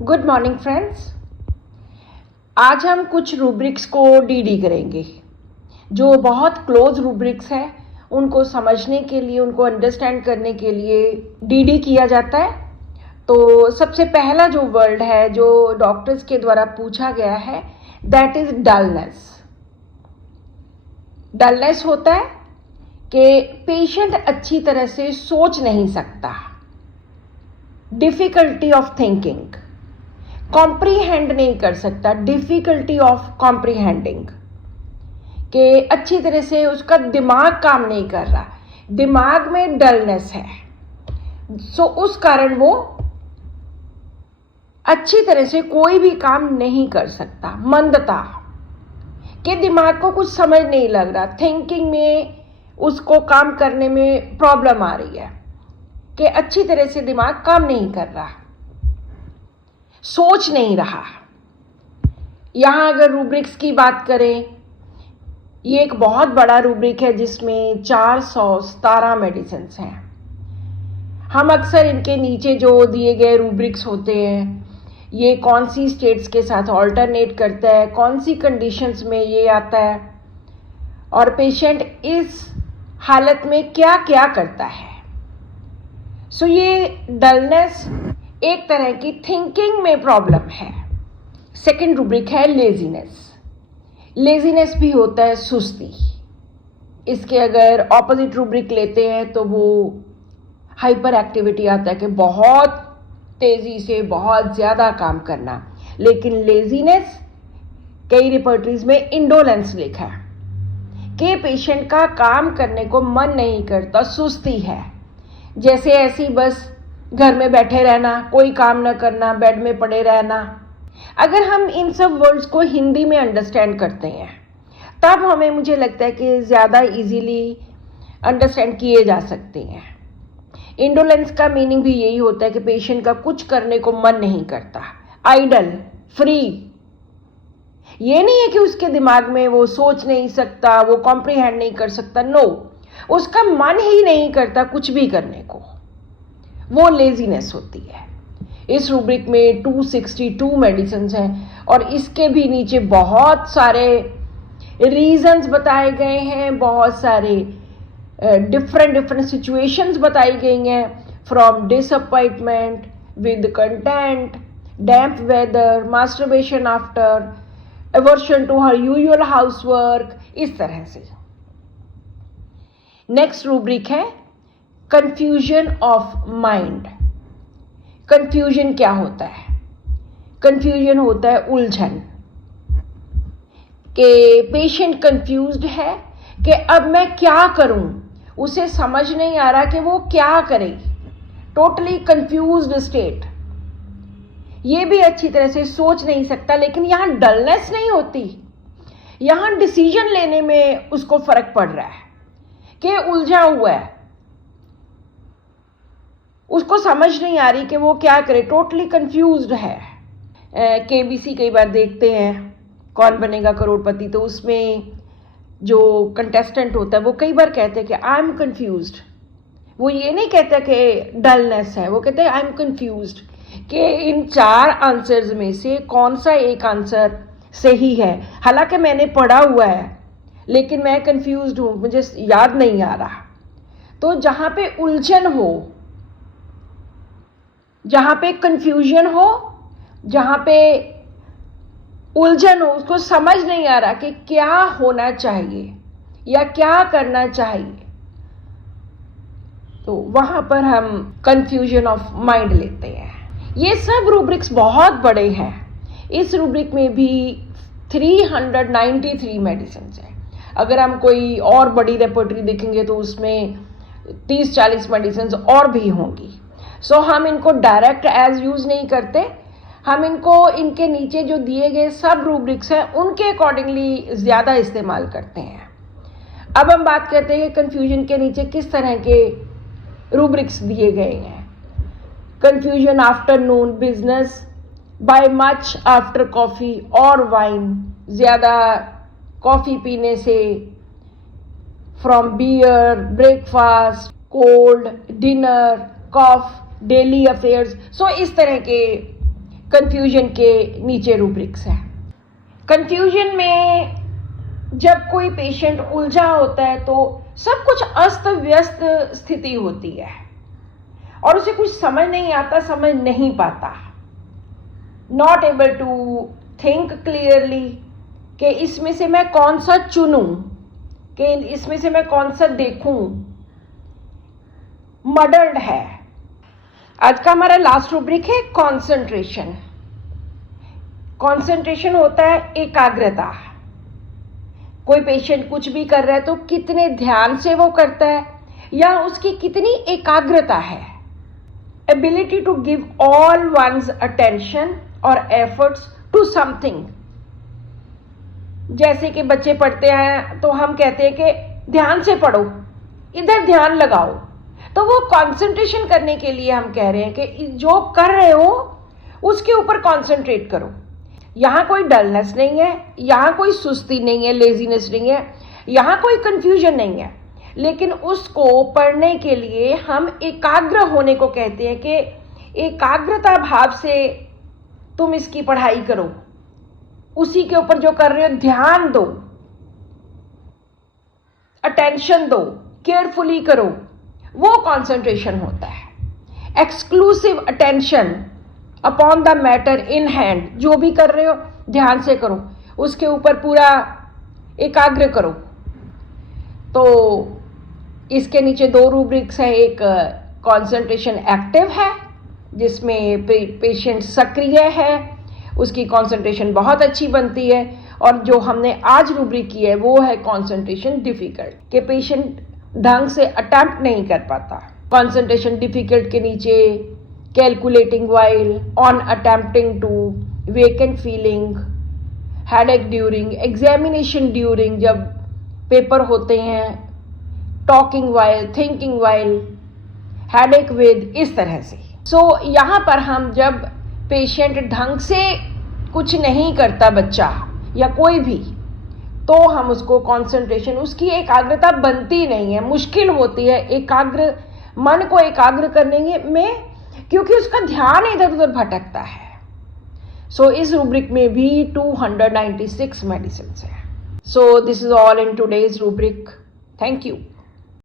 Good morning friends. आज हम कुछ रूब्रिक्स को डीडी करेंगे जो बहुत क्लोज रूब्रिक्स है। उनको समझने के लिए, उनको अंडरस्टैंड करने के लिए डीडी किया जाता है। तो सबसे पहला जो वर्ड है जो डॉक्टर्स के द्वारा पूछा गया है, दैट इज डलनेस। डलनेस होता है कि पेशेंट अच्छी तरह से सोच नहीं सकता, डिफिकल्टी ऑफ थिंकिंग, कॉम्प्रीहेंड नहीं कर सकता, डिफिकल्टी ऑफ कॉम्प्रीहेंडिंग, कि अच्छी तरह से उसका दिमाग काम नहीं कर रहा, दिमाग में डलनेस है। सो उस कारण वो अच्छी तरह से कोई भी काम नहीं कर सकता। मंदता के दिमाग को कुछ समझ नहीं लग रहा, थिंकिंग में उसको काम करने में प्रॉब्लम आ रही है कि अच्छी तरह से दिमाग काम नहीं कर रहा, सोच नहीं रहा। यहां अगर रूब्रिक्स की बात करें, ये एक बहुत बड़ा रूब्रिक है जिसमें 417 मेडिसिन हैं। हम अक्सर इनके नीचे जो दिए गए रूब्रिक्स होते हैं, ये कौन सी स्टेट्स के साथ ऑल्टरनेट करता है, कौन सी कंडीशंस में ये आता है और पेशेंट इस हालत में क्या क्या करता है। सो ये डलनेस एक तरह की थिंकिंग में प्रॉब्लम है। सेकंड रूब्रिक है लेजीनेस। लेजीनेस भी होता है सुस्ती। इसके अगर ऑपोजिट रूब्रिक लेते हैं तो वो हाइपर एक्टिविटी आता है कि बहुत तेजी से बहुत ज़्यादा काम करना। लेकिन लेजीनेस कई रिपर्टरीज में इंडोलेंस लिखा है कि पेशेंट का काम करने को मन नहीं करता, सुस्ती है, जैसे ऐसी बस घर में बैठे रहना, कोई काम न करना, बेड में पड़े रहना। अगर हम इन सब वर्ड्स को हिंदी में अंडरस्टैंड करते हैं तब हमें, मुझे लगता है कि ज़्यादा इजीली अंडरस्टैंड किए जा सकते हैं। इंडोलेंस का मीनिंग भी यही होता है कि पेशेंट का कुछ करने को मन नहीं करता, आइडल, फ्री। ये नहीं है कि उसके दिमाग में वो सोच नहीं सकता, वो कॉम्प्रीहेंड नहीं कर सकता, नो, उसका मन ही नहीं करता कुछ भी करने को, वो लेजीनेस होती है। इस रूब्रिक में 262 मेडिसिन हैं और इसके भी नीचे बहुत सारे रीजंस बताए गए हैं, बहुत सारे डिफरेंट सिचुएशंस बताई गई हैं, from disappointment with content, damp weather, masturbation after, aversion to her usual housework, इस तरह से। नेक्स्ट रूब्रिक है कंफ्यूजन ऑफ माइंड। कंफ्यूजन क्या होता है? कंफ्यूजन होता है उलझन, कि पेशेंट कंफ्यूज्ड है कि अब मैं क्या करूं, उसे समझ नहीं आ रहा कि वो क्या करे, टोटली कंफ्यूज्ड स्टेट। ये भी अच्छी तरह से सोच नहीं सकता। लेकिन यहां डलनेस नहीं होती, यहां डिसीजन लेने में उसको फर्क पड़ रहा है कि उलझा हुआ है, उसको समझ नहीं आ रही कि वो क्या करे, टोटली कंफ्यूज्ड है। केबीसी कई बार देखते हैं कौन बनेगा करोड़पति, तो उसमें जो कंटेस्टेंट होता है वो कई बार कहते हैं कि आई एम कंफ्यूज्ड। वो ये नहीं कहता कि डलनेस है, वो कहते हैं आई एम कंफ्यूज्ड, कि इन 4 आंसर्स में से कौन सा एक आंसर सही है। हालांकि मैंने पढ़ा हुआ है लेकिन मैं कंफ्यूज्ड हूं, मुझे याद नहीं आ रहा। तो जहां पे उलझन हो, जहां पे कंफ्यूजन हो, जहां पे उलझन हो, उसको समझ नहीं आ रहा कि क्या होना चाहिए या क्या करना चाहिए, तो वहां पर हम कंफ्यूजन ऑफ माइंड लेते हैं। ये सब रूब्रिक्स बहुत बड़े हैं। इस रूब्रिक में भी 393 मेडिसिन हैं। अगर हम कोई और बड़ी रेपर्टरी देखेंगे तो उसमें 30-40 मेडिसिन और भी होंगी। सो हम इनको डायरेक्ट एज यूज नहीं करते, हम इनको इनके नीचे जो दिए गए सब रूब्रिक्स हैं उनके अकॉर्डिंगली ज़्यादा इस्तेमाल करते हैं। अब हम बात करते हैं कि कन्फ्यूजन के नीचे किस तरह के रूब्रिक्स दिए गए हैं। Confusion afternoon business, by much after coffee और वाइन, ज़्यादा कॉफ़ी पीने से, from beer, breakfast, cold, dinner, cough, daily affairs. So इस तरह के कंफ्यूजन के नीचे रूब्रिक्स है। कंफ्यूजन में जब कोई पेशेंट उलझा होता है तो सब कुछ अस्त व्यस्त स्थिति होती है और उसे कुछ समझ नहीं आता, समझ नहीं पाता, not able to think clearly कि इसमें से मैं कौन सा चुनूं, कि इसमें से मैं कौन सा देखूं, मडल्ड है। आज का हमारा लास्ट रूब्रिक है कंसंट्रेशन। कंसंट्रेशन होता है एकाग्रता। कोई पेशेंट कुछ भी कर रहा है तो कितने ध्यान से वो करता है या उसकी कितनी एकाग्रता है। Ability to give all one's attention और एफर्ट्स टू समथिंग। जैसे कि बच्चे पढ़ते हैं तो हम कहते हैं कि ध्यान से पढ़ो, इधर ध्यान लगाओ, तो वो कंसंट्रेशन करने के लिए हम कह रहे हैं कि जो कर रहे हो उसके ऊपर कंसंट्रेट करो। यहाँ कोई डलनेस नहीं है, यहाँ कोई सुस्ती नहीं है, लेजीनेस नहीं है, यहाँ कोई कंफ्यूजन नहीं है, लेकिन उसको पढ़ने के लिए हम एकाग्र होने को कहते हैं कि एकाग्रता भाव से तुम इसकी पढ़ाई करो, उसी के ऊपर जो कर रहे हो ध्यान दो, अटेंशन दो, केयरफुली करो, वो कंसंट्रेशन होता है। Exclusive attention upon the matter in hand, जो भी कर रहे हो ध्यान से करो, उसके ऊपर पूरा एकाग्र करो। तो इसके नीचे दो रूब्रिक्स है, एक कंसंट्रेशन एक्टिव है जिसमें पेशेंट सक्रिय है, उसकी कंसंट्रेशन बहुत अच्छी बनती है, और जो हमने आज रूब्रिक की है वो है कंसंट्रेशन डिफिकल्ट, कि पेशेंट ढंग से अटेम्प्ट नहीं कर पाता। कंसंट्रेशन डिफिकल्ट के नीचे calculating while, on attempting to, vacant feeling, headache during, examination during जब पेपर होते हैं, talking while, thinking while, headache with, इस तरह से। यहाँ पर हम जब पेशेंट ढंग से कुछ नहीं करता बच्चा या कोई भी, तो हम उसको कंसंट्रेशन, उसकी एकाग्रता बनती नहीं है, मुश्किल होती है एकाग्र मन को एकाग्र करने में, क्योंकि उसका ध्यान इधर उधर भटकता है। इस रूब्रिक में भी 296 मेडिसिन है। This is all in today's rubric. Thank you.